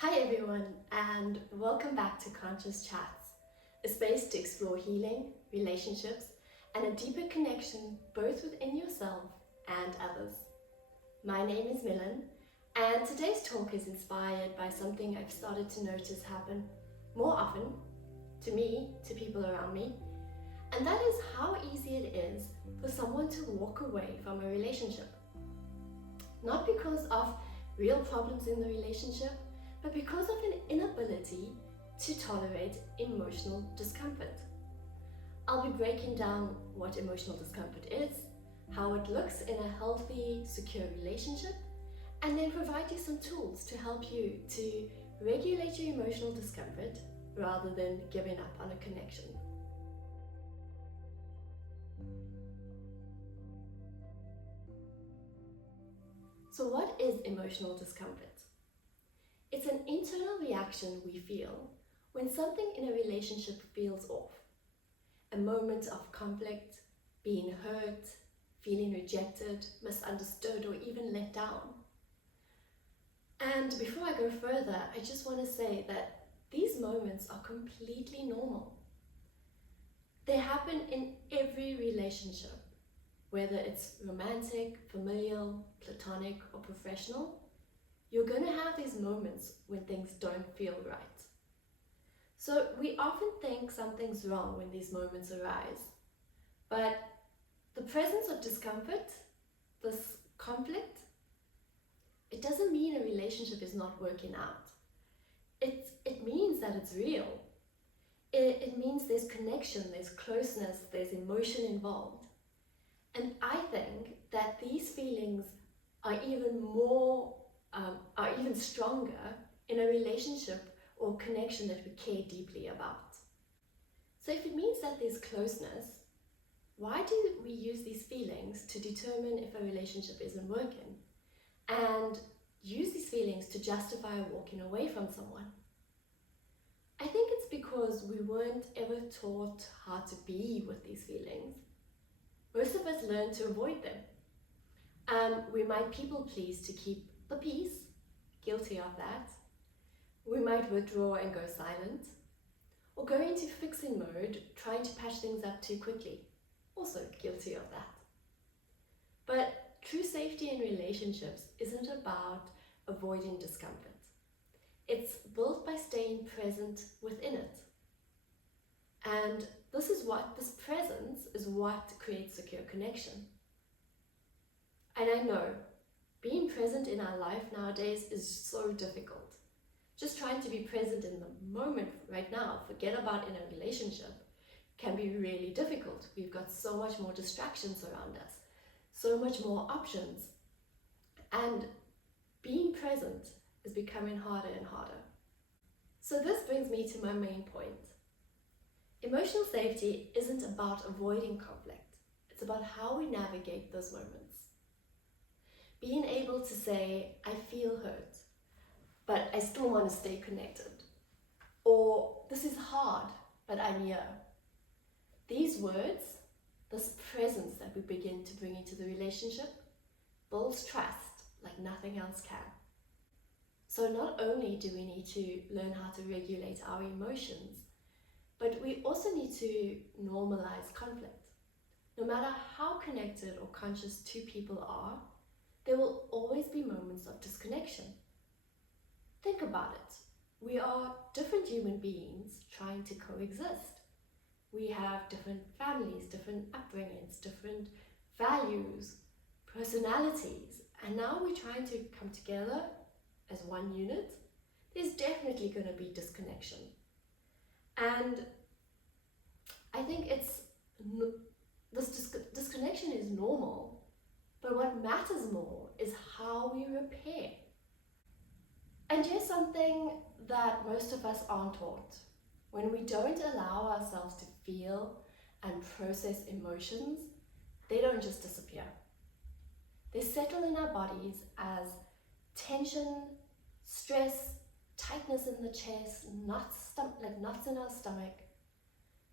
Hi everyone, and welcome back to Conscious Chats, a space to explore healing, relationships, and a deeper connection both within yourself and others. My name is Milan, and today's talk is inspired by something I've started to notice happen more often to me, to people around me, and that is how easy it is for someone to walk away from a relationship. Not because of real problems in the relationship, but because of an inability to tolerate emotional discomfort. I'll be breaking down what emotional discomfort is, how it looks in a healthy, secure relationship, and then provide you some tools to help you to regulate your emotional discomfort rather than giving up on a connection. So what is emotional discomfort? It's an internal reaction we feel when something in a relationship feels off. A moment of conflict, being hurt, feeling rejected, misunderstood, or even let down. And before I go further, I just want to say that these moments are completely normal. They happen in every relationship, whether it's romantic, familial, platonic, or professional. You're going to have these moments when things don't feel right. So we often think something's wrong when these moments arise. But the presence of discomfort, this conflict, it doesn't mean a relationship is not working out. It means that it's real. It means there's connection, there's closeness, there's emotion involved. And I think that these feelings are even stronger in a relationship or connection that we care deeply about. So if it means that there's closeness, why do we use these feelings to determine if a relationship isn't working and use these feelings to justify walking away from someone? I think it's because we weren't ever taught how to be with these feelings. Most of us learn to avoid them. We might people please to keep the peace, guilty of that. We might withdraw and go silent, or go into fixing mode, trying to patch things up too quickly, also guilty of that. But true safety in relationships isn't about avoiding discomfort. It's built by staying present within it. And this presence is what creates secure connection. And I know being present in our life nowadays is so difficult. Just trying to be present in the moment right now, forget about in a relationship, can be really difficult. We've got so much more distractions around us, so much more options. And being present is becoming harder and harder. So this brings me to my main point. Emotional safety isn't about avoiding conflict. It's about how we navigate those moments. Being able to say, I feel hurt, but I still want to stay connected. Or, this is hard, but I'm here. These words, this presence that we begin to bring into the relationship, builds trust like nothing else can. So not only do we need to learn how to regulate our emotions, but we also need to normalize conflict. No matter how connected or conscious two people are, there will always be moments of disconnection. Think about it. We are different human beings trying to coexist. We have different families, different upbringings, different values, personalities, and now we're trying to come together as one unit. There's definitely going to be disconnection. And I think this disconnection is normal, but what matters more is how we repair. And here's something that most of us aren't taught. When we don't allow ourselves to feel and process emotions, they don't just disappear. They settle in our bodies as tension, stress, tightness in the chest, knots in our stomach.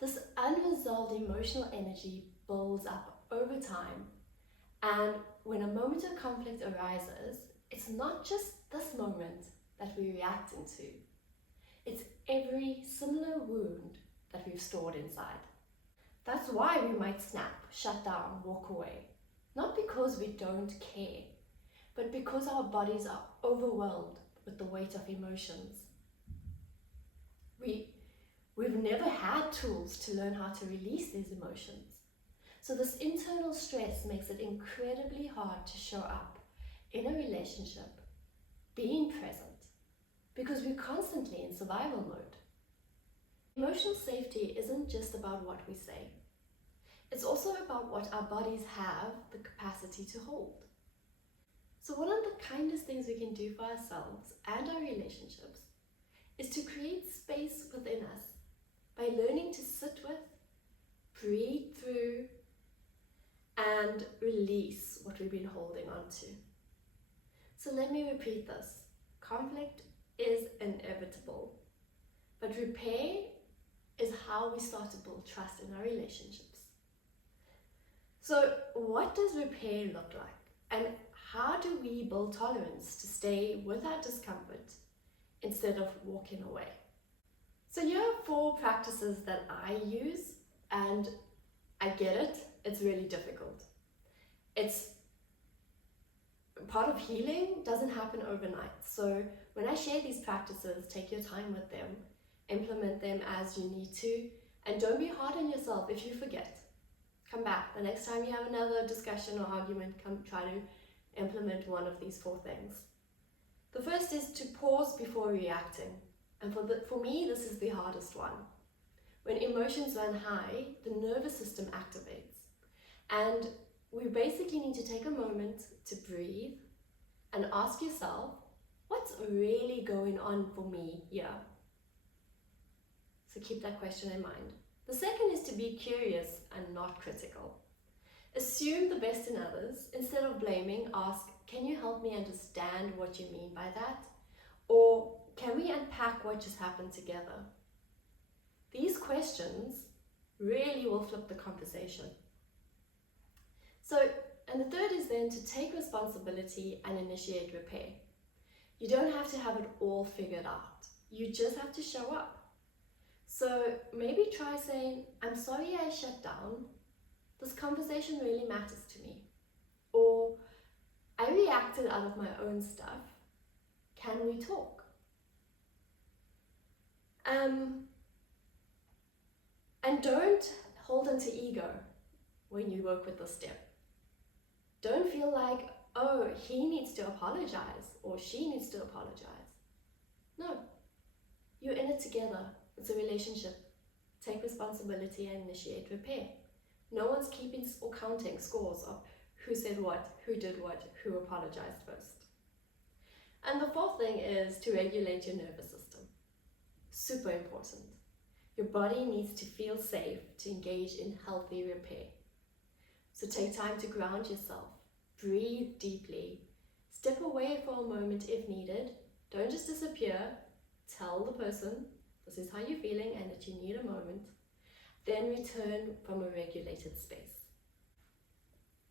This unresolved emotional energy builds up over time, and when a moment of conflict arises, it's not just this moment that we're reacting to. It's every similar wound that we've stored inside. That's why we might snap, shut down, walk away. Not because we don't care, but because our bodies are overwhelmed with the weight of emotions. We've never had tools to learn how to release these emotions. So this internal stress makes it incredibly hard to show up in a relationship, being present, because we're constantly in survival mode. Emotional safety isn't just about what we say. It's also about what our bodies have the capacity to hold. So one of the kindest things we can do for ourselves and our relationships is to create space within us by learning to sit with, breathe through, and release what we've been holding on to. So let me repeat this. Conflict is inevitable, but repair is how we start to build trust in our relationships. So what does repair look like? And how do we build tolerance to stay with our discomfort instead of walking away? So here are 4 practices that I use, and I get it, it's really difficult. It's part of healing, doesn't happen overnight. So when I share these practices, take your time with them, implement them as you need to, and don't be hard on yourself if you forget. Come back. The next time you have another discussion or argument, come try to implement one of these 4 things. The first is to pause before reacting. And for me, this is the hardest one. When emotions run high, the nervous system activates. And we basically need to take a moment to breathe and ask yourself, what's really going on for me here? So keep that question in mind. The second is to be curious and not critical. Assume the best in others. Instead of blaming, ask, can you help me understand what you mean by that? Or can we unpack what just happened together? These questions really will flip the conversation. And the third is then to take responsibility and initiate repair. You don't have to have it all figured out. You just have to show up. So maybe try saying, I'm sorry I shut down. This conversation really matters to me. Or, I reacted out of my own stuff. Can we talk? And don't hold on to ego when you work with this step. Don't feel like, oh, he needs to apologize or she needs to apologize. No, you're in it together. It's a relationship. Take responsibility and initiate repair. No one's keeping or counting scores of who said what, who did what, who apologized first. And the 4th thing is to regulate your nervous system. Super important. Your body needs to feel safe to engage in healthy repair. So take time to ground yourself. Breathe deeply. Step away for a moment if needed. Don't just disappear. Tell the person, this is how you're feeling and that you need a moment. Then return from a regulated space.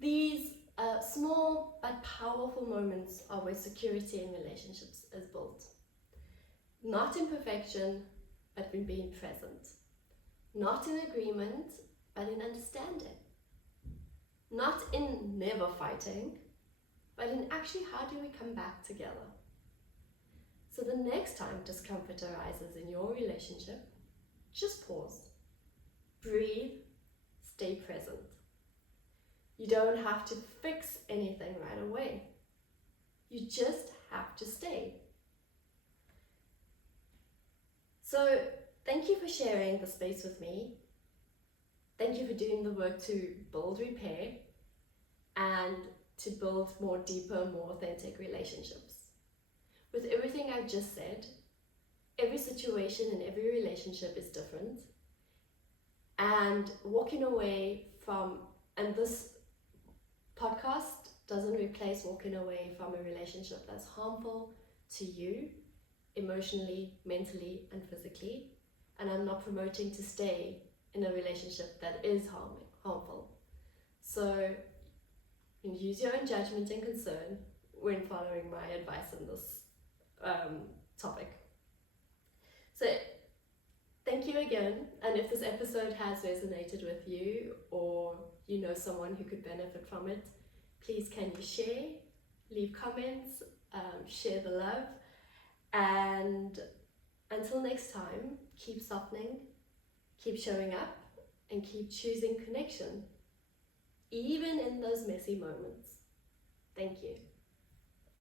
These small but powerful moments are where security in relationships is built. Not in perfection, but in being present. Not in agreement, but in understanding. Not in never fighting, but in actually how do we come back together? So the next time discomfort arises in your relationship, just pause. Breathe, stay present. You don't have to fix anything right away. You just have to stay. So thank you for sharing the space with me. Thank you for doing the work to build repair and to build more deeper, more authentic relationships. With everything I've just said, every situation and every relationship is different. And walking away from, and this podcast doesn't replace walking away from a relationship that's harmful to you, emotionally, mentally, and physically. And I'm not promoting to stay in a relationship that is harmful. So use your own judgment and concern when following my advice in this topic. So thank you again, and if this episode has resonated with you, or you know someone who could benefit from it, please can you share, leave comments, share the love, and until next time, keep softening, keep showing up, and keep choosing connection, even in those messy moments. Thank you.